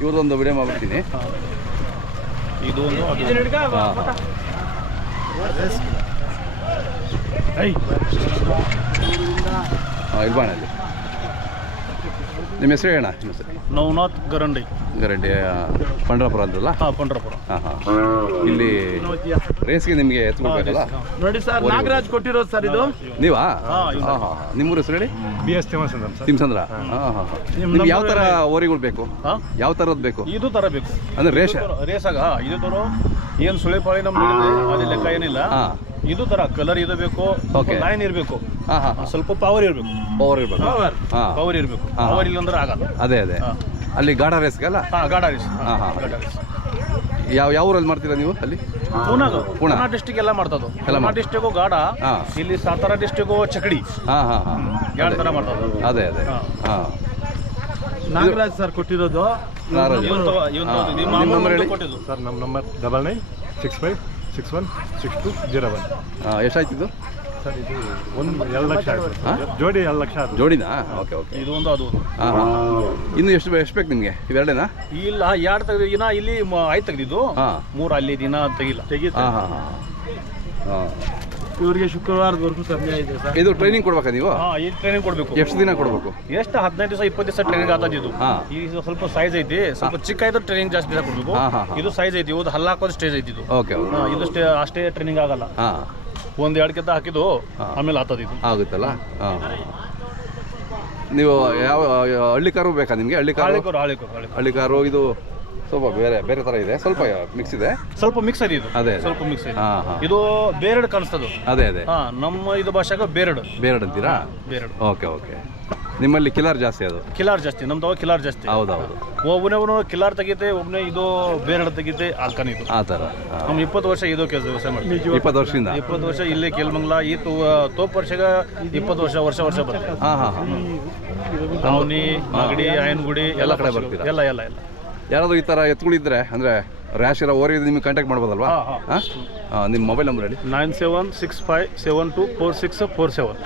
ಇವ್ರದೊಂದು video ಮಾಡ್ಬಿಡ್ತೀನಿ. ಇದು ಒಂದು ಹಾಂ ಹಾಂ ಹಾಂ ಇಲ್ಬಾಣ ಅಲ್ಲಿ ನಿಮ್ಮ ಹೆಸರು ಹೇಳ ನಿಮ್ಮ ಹೆಸರು? ನವನಾಥ್ ಗರಂಡಿ. ಗರಂಡಿ ಪಂಡ್ರಾಪುರ ಅಂದ್ರಲ್ಲ? ಹಾಂ ಪಂಡ್ರಪುರ. ಹಾಂ ಹಾಂ. ಇಲ್ಲಿ ರೇಸ್ಗೆ ನಿಮಗೆ ಎತ್ಕೊಳ್ಬೇಕಲ್ಲ ನೋಡಿ ಸರ್ ನಾಗರಾಜ್ ಕೊಟ್ಟಿರೋದು ಸರ್ ಇದು. ನೀವಾ? ಹಾಂ ಹಾಂ ಹಾಂ ನಿಮ್ಮೂರ ಹೆಸರು ಹೇಳಿ? B S Thimmasandra Thimmasandra? ಹಾಂ. ಹಾಂ ಹಾಂ ನಿಮ್ಗೆ ಯಾವ ಥರ ಓರಿಗಳು ಬೇಕು? ಹಾಂ? ಯಾವ ಥರದ್ದು ಬೇಕು? ಇದು ತರ ಬೇಕು. ಅಂದ್ರೆ ರೇಷ? ರೇಸಾಗ ಇದು ತರ ಏನು ಸುಳಿಪಾಳಿ ನಮ್ಮ ಲೆಕ್ಕ ಏನಿಲ್ಲ. ಹಾಂ. ಇದು ತರ ಕಲರ್ ಇದು ಬೇಕು. ಲೈನ್ ಇರಬೇಕು. ಹಾಂ ಹಾಂ. ಸ್ವಲ್ಪ ಪವರ್ ಇರಬೇಕು. ಪವರ್ ಇರಬೇಕು. ಹಾಂ. ಪವರ್ ಇರಬೇಕು. ಹಾ. ಪವರ್ ಇಲ್ಲ ಅಂದ್ರೆ ಆಗಲ್ಲ. ಅದೇ ಅದೇ. ಅಲ್ಲಿ ಗಾಢ ರೇಸ್ಗಲ್ಲ ಹಾ ಗಾಢ ರೇಸ್ ಹಾ, ಹಾ. ಗಾಡ ರೇಸ್ ಯಾವ ಯಾವ ಊರಲ್ಲಿ ಮಾಡ್ತೀರಾ ನೀವು ಅಲ್ಲಿ? ಪೂನಾಗ. ಪೂನಾ. ಪೂನಾ ಡಿಸ್ಟಿಕ್ ಎಲ್ಲ ಮಾಡ್ತದ್ದು ಎಲ್ಲ ಡಿಸ್ಟಿಕ್ ಗಾಡ ಇಲ್ಲಿ ಸಾತಾರ ಡಿಸ್ಟಿಕ್ ಚಕಡಿ. ಹಾಂ ಹಾಂ ಹಾಂ. ಎರಡು ತರ ಮಾಡ್ತದ್ದು ಅದೇ ಅದೇ. ಹಾ. ನಾಗರಾಜ್ ಸರ್ ಕೊಟ್ಟಿರೋದು. ಸರ್ ನಮ್ಮ number double nine six five six one six two zero one. ಹಾಂ ಎಷ್ಟಾಯ್ತಿದ್ದು? ಸರ್ ಇದು ಒಂದು ಎರಡು ಲಕ್ಷ ಆಯ್ತು. ಹಾಂ? ಜೋಡಿ ಎರಡು ಲಕ್ಷ ಆಯ್ತು. ಜೋಡಿನಾ? Okay okay. ಇದು ಒಂದು ಅದು ಒಂದು. ಹಾಂ ಹಾಂ. ಇನ್ನು ಎಷ್ಟು ಬೇ- ಎಷ್ಟು ಬೇಕು ನಿಮಗೆ? ಇವೆರಡೇನಾ? ಇಲ್ಲ ಎರಡು ತೆಗ್ದು ಇನ್ನ ಇಲ್ಲಿ ಮ- ಆಯ್ತು ತೆಗ್ದಿದ್ದು. ಹಾ. ಮೂರು ಅಲ್ಲಿ ದಿನ ತೆಗಿಲ್ಲ. ಹಾಂ ಹಾಂ ಹಾಂ. ಹಾಂ. ಇವರಿಗೆ ಶುಕ್ರವಾರದವರೆಗೂ ಸಮಯ ಇದೆ ಸರ್. ಇದು ಟ್ರೈನಿಂಗ್ ಕೊಡ್ಬೇಕಾ ನೀವು? ಹಾ ಈ ಟ್ರೈನಿಂಗ್ ಕೊಡಬೇಕು. ಎಷ್ಟು ದಿನ ಕೊಡಬೇಕು? ಎಷ್ಟು ಹದಿನೈದು ದಿವಸ ಇಪ್ಪತ್ತು ದಿವಸ ಟ್ರೈನಿಂಗ್ ಆಗ್ತದೆ ಇದು. ಹಾ. ಈಗ ಸ್ವಲ್ಪ ಸೈಜ್ ಐತಿ. ಸ್ವಲ್ಪ ಚಿಕ್ಕ ಇದ್ರೆ ಟ್ರೈನಿಂಗ್ ಜಾಸ್ತಿ ದಿನ ಕೊಡ್ಬೇಕು. ಹಾ, ಹಾ, ಹಾ. ಇದು ಸೈಜ್ ಐತಿ. ಇದು ಹಲ್ಲ ಹಾಕೋದು ಸ್ಟೇಜ್ ಐತಿ ಇದು. ಓಕೆ ಹಾ, ಇದು ಸ್ಟೇ ಅಷ್ಟೇ ಟ್ರೈನಿಂಗ್ ಆಗಲ್ಲ. ಹಾಂ. ಒಂದ್ ಎರಡು ಕೆತ್ತ ಹಾಕಿದ್ದು ಆಮೇಲೆ ಆಗ್ತದೆ ಇದು. ಆಗುತ್ತಲ್ಲ? ಹಾಂ. ನೀವು ಯಾವ ಹಳ್ಳಿ ಕಾರು ಬೇಕಾ ನಿಮಗೆ? ಹಳ್ಳಿ ಕಾರು ಹಾಳಿಕೋರು ಹಾಳಿಕೋರು ಹಾಳಿಕೋರು ಹಳ್ಳಿ ಕಾರು ಇದು ಸ್ವಲ್ಪ ಬೇರೆ ಬೇರೆ ತರ ಇದೆ. ಸ್ವಲ್ಪ ಮಿಕ್ಸ್ ಇದೆ. ಸ್ವಲ್ಪ ಮಿಕ್ಸ್ ಇದೆ ಇದು. ಅದೇ. ಸ್ವಲ್ಪ ಮಿಕ್ಸ್ ಇದೆ. ಹಾಂ ಹಾಂ. ಇದು ಬೇರೆಡ್ ಕಾಣಿಸ್ತದೆ. ಅದೇ ಅದೇ. ಹಾ ನಮ್ಮ ಇದು ಭಾಷೆಗ ಬೇರೆಡ್. ಬೇರೆಡ್ ಅಂತೀರಾ? ಬೇರೆಡ್. Okay okay. ನಿಮ್ಮಲ್ಲಿ ಕಿಲರ್ ಜಾಸ್ತಿ ಅದು? ಕಿಲಾರ್ ಜಾಸ್ತಿ ನಮ್ದು ಅವಾಗ ಕಿಲಾರ್ ಜಾಸ್ತಿ. ಹೌದೌದು. ಒಬ್ಬನೇ ಒಬ್ಬನು ಕಿಲಾರ್ ತೆಗಿತೆ ಒಬ್ಬನೇ ಇದು ಬೇರೆಡ್ ತೆಗಿತೆ ಆಲ್ಕನ್ ಇದು. ಆ ಥರ ನಮ್ ಇಪ್ಪತ್ತು ವರ್ಷ ಇದು ಕೆಲಸ ವ್ಯವಸಾಯ ಮಾಡ್ತೀವಿ. ಇಪ್ಪತ್ತು ವರ್ಷದಿಂದ? ಇಪ್ಪತ್ತು ವರ್ಷ ಇಲ್ಲೇ ಕೆಲ್ಮಂಗ್ಲ ಈ ತೋ ತೋಪ್ ವರ್ಷಗ ಇಪ್ಪತ್ತು ವರ್ಷ ವರ್ಷ ವರ್ಷ ಬರ್ತದೆ. ಹಾ ಹಾ ಹಾಂ. ಅವನಿ ಮಾಗಡಿ ಆಯನಗುಡಿ ಎಲ್ಲ ಕಡೆ ಕಡೆ ಬರ್ತೀರಾ? ಎಲ್ಲ ಎಲ್ಲ ಎಲ್ಲ. ಯಾರಾದರೂ ಈ ಥರ ಎತ್ಗಳಿದ್ರೆ ಅಂದರೆ ರ್ಯಾಶ್ ಇರೋ ಓರಿ ನಿಮಗೆ ಕಾಂಟ್ಯಾಕ್ಟ್ ಮಾಡ್ಬೋದಲ್ವಾ? ಹಾ, ಹಾ. ಹಾಂ? ನಿಮ್ಮ ಮೊಬೈಲ್ ನಂಬರ್ ಹೇಳಿ. Nine seven six five seven two four six four seven.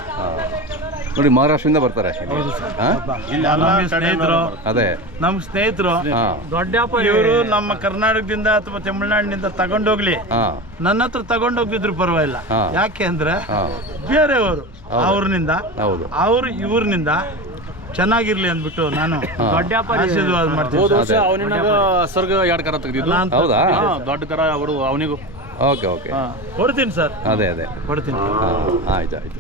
ನೋಡಿ ಮಹಾರಾಷ್ಟ್ರದಿಂದ ಬರ್ತಾರೆ. ಹಾಂ? ನಮ್ಮ ಸ್ನೇಹಿತರು. ಅದೇ. ನಮ್ಮ ಸ್ನೇಹಿತರು. ದೊಡ್ಡಪ್ಪ ಇವರು ನಮ್ಮ ಕರ್ನಾಟಕದಿಂದ ಅಥವಾ ತಮಿಳ್ನಾಡಿನಿಂದ ತಗೊಂಡೋಗ್ಲಿ. ಹಾಂ. ನನ್ನ ಹತ್ರ ತಗೊಂಡೋಗಿದ್ರು ಪರವಾಗಿಲ್ಲ. ಯಾಕೆ ಅಂದ್ರೆ ಬೇರೆಯವರು ಅವ್ರನಿಂದ ಹೌದು. ಅವ್ರು ಇವ್ರನಿಂದ ಚೆನ್ನಾಗಿರ್ಲಿ ಅಂದ್ಬಿಟ್ಟು ನಾನು ಆಶೀರ್ವಾದ ಮಾಡ್ತೀನಿ ಹೋದ ವರ್ಷ ಅವನಿನಾಗ ಸರ್ಗ ಎರಡು ಕರ ತೆಗ್ದಿದ್ದು. ನಾನು ಹೌದಾ? ಹಾ, ದೊಡ್ಡ ಕರ ಅವರು ಅವನಿಗೂ. Okay okay. ಕೊಡ್ತೀನಿ ಸರ್. ಅದೇ ಅದೇ. ಕೊಡ್ತೀನಿ. ಹಾಂ ಆಯ್ತು ಆಯ್ತು.